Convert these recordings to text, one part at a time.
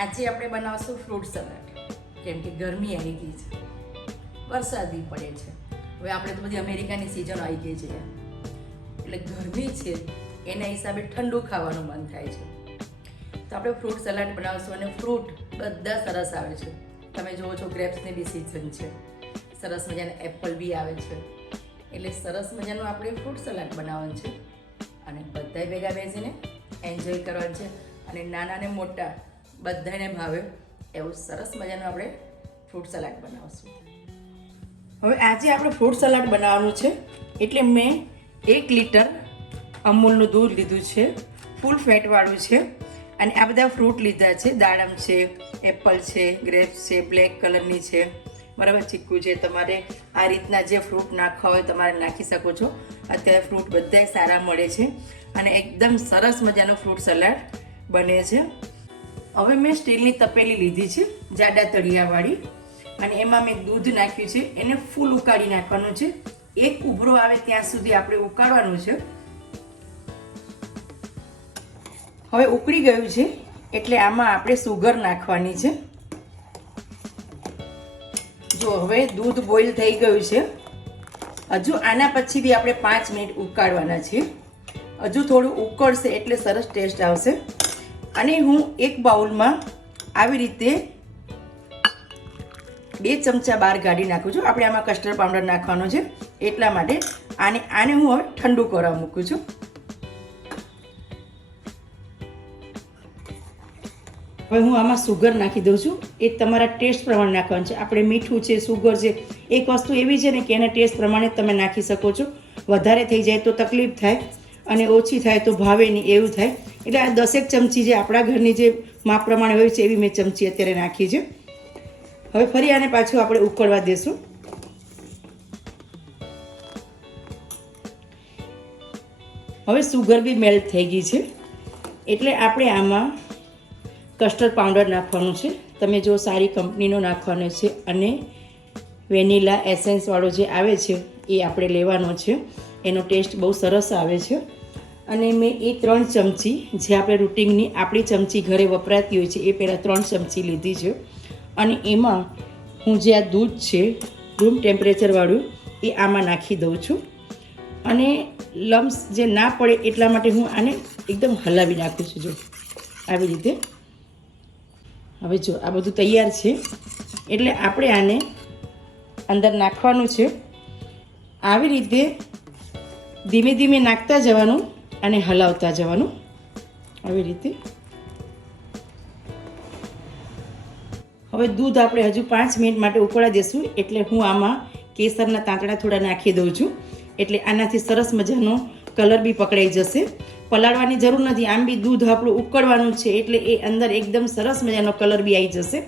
આજે આપણે બનાવશું ફ્રૂટ સલાડ. કેમ કે ગરમી આવી ગઈ છે, વરસાદી પડે છે. હવે આપણે તો બધી અમેરિકાની સિઝન આવી ગઈ છે, એટલે ગરમી છે એના હિસાબે ઠંડુ ખાવાનું મન થાય છે. તો આપણે ફ્રૂટ સલાડ બનાવશું અને ફ્રૂટ બધા સરસ આવે છે. તમે જુઓ છો ગ્રેપ્સની બી સિઝન છે, સરસ મજાના એપલ બી આવે છે, એટલે સરસ મજાનું આપણે ફ્રૂટ સલાડ બનાવવાનું છે અને બધાય ભેગા બેસીને એન્જોય કરવાનું છે. અને નાના ને મોટા બધાને ભાવે એવું સરસ મજાનું આપણે ફ્રૂટ સલાડ બનાવશું. હવે આજે આપણે ફ્રૂટ સલાડ બનાવવાનું છે, એટલે મેં 1 લીટર અમૂલનું દૂધ લીધું છે, ફૂલ ફેટવાળું છે. અને આ બધા ફ્રૂટ લીધા છે, દાડમ છે, એપલ છે, ગ્રેપ્સ છે, બ્લેક કલરની છે, બરાબર, ચીકુ છે. તમારે આ રીતના જે ફ્રૂટ નાખવા હોય તમારે નાખી શકો છો. અત્યારે ફ્રૂટ બધાય સારા મળે છે અને એકદમ સરસ મજાનું ફ્રૂટ સલાડ બને છે. હવે મેં સ્ટીલની તપેલી લીધી છે, જાડા તળિયાવાળી, અને એમાં મેં દૂધ નાખ્યું છે. એને ફૂલ ઉકાળી નાખવાનું છે. એક ઉભરો આવે ત્યાં સુધી આપણે ઉકાળવાનું છે. હવે ઉકળી ગયું છે એટલે આમાં આપણે સુગર નાખવાની છે. જો હવે દૂધ બોઇલ થઈ ગયું છે. હજુ આના પછી બી આપણે 5 મિનિટ ઉકાળવાના છે. હજુ થોડું ઉકળશે એટલે સરસ ટેસ્ટ આવશે. અને હું એક બાઉલમાં આવી રીતે 2 ચમચા બહાર કાઢી નાખું છું. આપણે આમાં કસ્ટર્ડ પાવડર નાખવાનો છે એટલા માટે આને હું હવે ઠંડુ કરવા મૂકું છું. હવે હું આમાં સુગર નાખી દઉં છું. એ તમારા ટેસ્ટ પ્રમાણે નાખવાનું છે. આપણે મીઠું છે, સુગર છે, એક વસ્તુ એવી છે ને કે એના ટેસ્ટ પ્રમાણે તમે નાખી શકો છો. વધારે થઈ જાય તો તકલીફ થાય અને ઓછી થાય તો ભાવે નહીં, એવું થાય. એટલે આ 10 ચમચી જે આપણા ઘરની જે માપ પ્રમાણે હોય છે એવી મેં ચમચી અત્યારે નાખી છે. હવે ફરી આને પાછું આપણે ઉકળવા દેશું. હવે સુગર બી મેલ્ટ થઈ ગઈ છે, એટલે આપણે આમાં કસ્ટર્ડ પાવડર નાખવાનું છે. તમે જો સારી કંપનીનો નાખવાનો છે અને વેનીલા એસેન્સવાળો જે આવે છે એ આપણે લેવાનો છે. એનો ટેસ્ટ બહુ સરસ આવે છે. અને મેં એ 3 ચમચી જે આપણે રૂટિનની આપણી ચમચી ઘરે વપરાતી હોય છે એ પહેલાં 3 ચમચી લીધી છે. અને એમાં હું જે આ દૂધ છે રૂમ ટેમ્પરેચરવાળું એ આમાં નાખી દઉં છું. અને લમ્સ જે ના પડે એટલા માટે હું આને એકદમ હલાવી નાખું છું. જો આવી રીતે. હવે જો આ બધું તૈયાર છે એટલે આપણે આને અંદર નાખવાનું છે. આવી રીતે ધીમે ધીમે નાખતા જવાનું અને હલાવતા જવાનું, આવી રીતે. હવે દૂધ આપણે હજુ 5 મિનિટ માટે ઉકળવા દેશું. એટલે હું આમાં કેસરના તાંતણા થોડા નાખી દઉં છું, એટલે આનાથી સરસ મજાનો કલર બી પકડાઈ જશે. પલાળવાની જરૂર નથી, આમ બી દૂધ આપણું ઉકળવાનું છે એટલે એ અંદર એકદમ સરસ મજાનો કલર બી આવી જશે.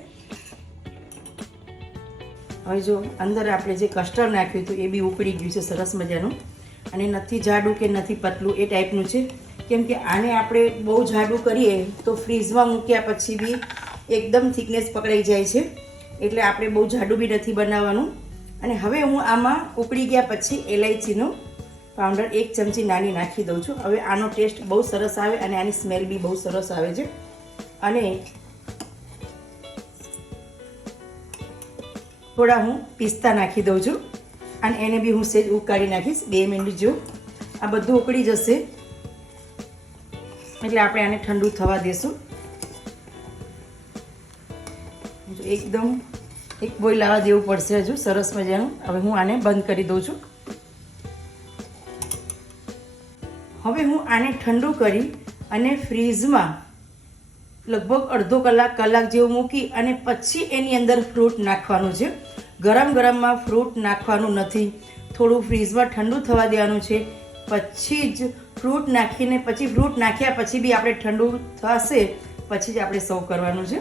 હવે જો અંદર આપણે જે કસ્ટર્ડ નાખ્યું હતું એ બી ઉકળી ગયું છે સરસ મજાનું. અને નથી જાડું કે નથી પતલું એ ટાઈપનું છે. કેમ કે આને આપણે બહુ જાડું કરીએ તો ફ્રીઝમાં મૂક્યા પછી બી એકદમ થિકનેસ પકડાઈ જાય છે, એટલે આપણે બહુ જાડું બી નથી બનાવવાનું. અને હવે હું આમાં ઉકળી ગયા પછી એલાયચીનો પાવડર 1 ચમચી નાની નાખી દઉં છું. હવે આનો ટેસ્ટ બહુ સરસ આવે અને આની સ્મેલ બી બહુ સરસ આવે છે. અને થોડા હું પિસ્તા નાખી દઉં છું અને એને બી હું સેજ ઉકાળી નાખીશ 2 મિનિટ જો. આ બધું ઉકળી જશે એટલે આપણે આને ઠંડુ થવા દેશું. એકદમ એક બોઇલ આવવા દેવું પડશે હજુ સરસ મજાનું. હવે હું આને બંધ કરી દઉં છું. હવે હું આને ઠંડુ કરી અને ફ્રીઝમાં લગભગ અડધો કલાક જેવું મૂકી અને પછી એની અંદર ફ્રૂટ નાખવાનું છે. ગરમ ગરમમાં ફ્રૂટ નાખવાનું નથી, થોડું ફ્રીઝમાં ઠંડુ થવા દેવાનું છે. પછી જ ફ્રૂટ નાખીને પછી ફ્રૂટ નાખ્યા પછી બી આપણે ઠંડુ થશે પછી જ આપણે સર્વ કરવાનું છે.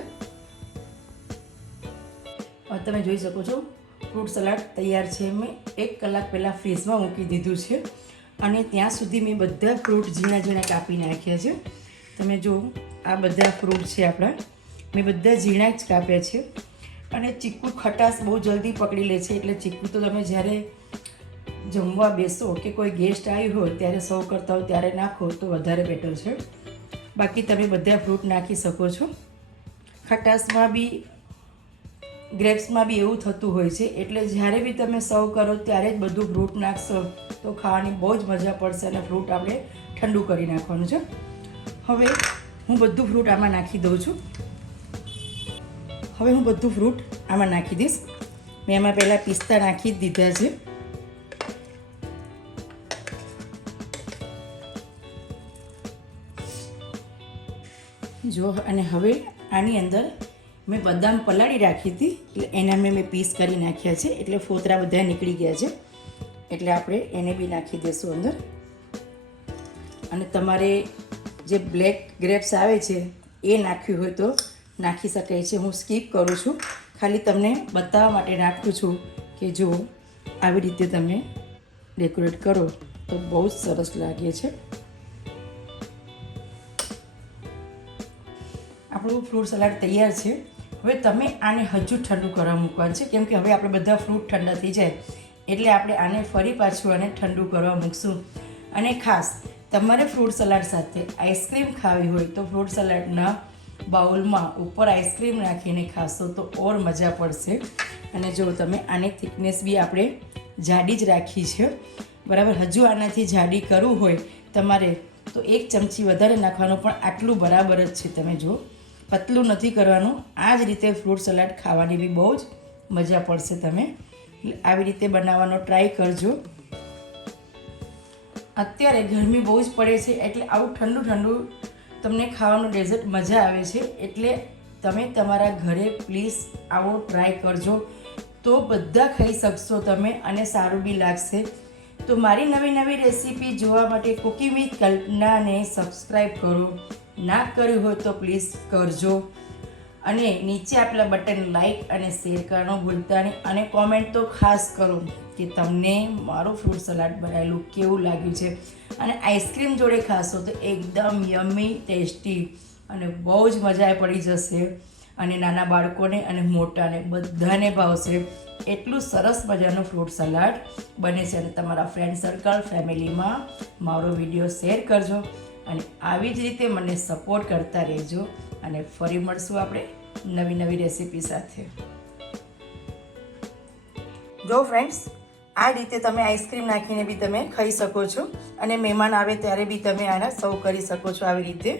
હવે તમે જોઈ શકો છો ફ્રૂટ સલાડ તૈયાર છે. મેં 1 કલાક પહેલાં ફ્રીઝમાં મૂકી દીધું છે અને ત્યાં સુધી મેં બધા ફ્રૂટ ઝીણા ઝીણા કાપી નાખ્યા છે. તમે જો આ બધા ફ્રૂટ છે આપણા, મેં બધા ઝીણા જ કાપ્યા છે. અને ચીકુ ખટાશ બહુ જલ્દી પકડી લે છે, એટલે ચીકુ તો તમે જ્યારે જમવા બેસો કે કોઈ ગેસ્ટ આવ્યું હોય ત્યારે સર્વ કરતા હોય ત્યારે નાખો તો વધારે બેટર છે. બાકી તમે બધા ફ્રૂટ નાખી શકો છો. ખટાશમાં બી ગ્રેપ્સમાં બી એવું થતું હોય છે. એટલે જ્યારે બી તમે સર્વ કરો ત્યારે જ બધું ફ્રૂટ નાખશો તો ખાવાની બહુ જ મજા પડશે અને ફ્રૂટ આપણે ઠંડુ કરી નાખવાનું છે. હવે હું બધું ફ્રૂટ આમાં નાખી દઉં છું. હવે હું બધું ફ્રૂટ આમાં નાખી દઈશ. મેં એમાં પહેલાં પિસ્તા નાખી જ દીધા છે. જો અને હવે આની અંદર મેં બદામ પલાળી રાખી હતી એટલે એના મેં પીસ કરી નાખ્યા છે. એટલે ફોતરા બધા નીકળી ગયા છે. એટલે આપણે એને બી નાખી દઈશું અંદર. અને તમારે જે બ્લેક ગ્રેપ્સ આવે છે એ નાખ્યું હોય તો નાખી શકાય છે. હું સ્કીપ કરું છું, ખાલી તમને બતાવવા માટે નાખું છું કે જો આવી રીતે તમે ડેકોરેટ કરો તો બહુ જ સરસ લાગે છે. આપણું ફ્રૂટ સલાડ તૈયાર છે. હવે તમે આને હજુ ઠંડુ કરવા મૂકવાનું છે, કેમ કે હવે આપણે બધા ફ્રૂટ ઠંડા થઈ જાય એટલે આપણે આને ફરી પાછું આને ઠંડુ કરવા મૂકશું. અને ખાસ તમારે ફ્રૂટ સલાડ સાથે આઈસ્ક્રીમ ખાવી હોય તો ફ્રૂટ સલાડના બાઉલમાં ઉપર આઈસ્ક્રીમ નાખીને ખાશો તો ઓર મજા પડશે. અને જો તમે આની થિકનેસ બી આપણે જાડી જ રાખી છે, બરાબર. હજુ આનાથી જાડી કરવું હોય તમારે તો 1 ચમચી વધારે નાખવાનું, પણ આટલું બરાબર જ છે. તમે જો પતલું નથી કરવાનું. આ જ રીતે ફ્રૂટ સલાડ ખાવાની બી બહુ જ મજા પડશે. તમે આવી રીતે બનાવવાનો ટ્રાય કરજો. અત્યારે ગરમી બહુ જ પડે છે એટલે આવું ઠંડુ ઠંડુ તમને ખાવાનું ડેઝર્ટ મજા આવે છે. એટલે તમે તમારા ઘરે પ્લીઝ આવો ટ્રાય કરજો તો બધા ખાઈ શકશો તમે અને સારું બી લાગશે. તો મારી નવી નવી રેસીપી જોવા માટે કુકિંગ વિથ કલ્પનાને સબસ્ક્રાઈબ કરો. ના કર્યું હોય તો પ્લીઝ કરજો. અને નીચે આપેલા બટન લાઈક અને શેર કરવાનું ભૂલતા નહીં. અને કોમેન્ટ તો ખાસ કરો કે તમને મારું ફ્રૂટ સલાડ બનાવેલું કેવું લાગ્યું છે. અને આઈસ્ક્રીમ જોડે ખાશો તો એકદમ યમ્મી ટેસ્ટી અને બહુ જ મજા પડી જશે. અને નાના બાળકોને અને મોટાને બધાને ભાવશે. એટલું સરસ મજાનું ફ્રૂટ સલાડ બને છે. અને તમારા ફ્રેન્ડ સર્કલ ફેમિલીમાં મારો વિડીયો શેર કરજો અને આવી જ રીતે મને સપોર્ટ કરતા રહેજો. અને ફરી મળશું આપણે નવી નવી રેસીપી સાથે. જો ફ્રેન્ડ્સ, આ રીતે તમે આઈસ્ક્રીમ નાખીને બી તમે ખાઈ શકો છો અને મહેમાન આવે ત્યારે બી તમે આના સર્વ કરી શકો છો આવી રીતે.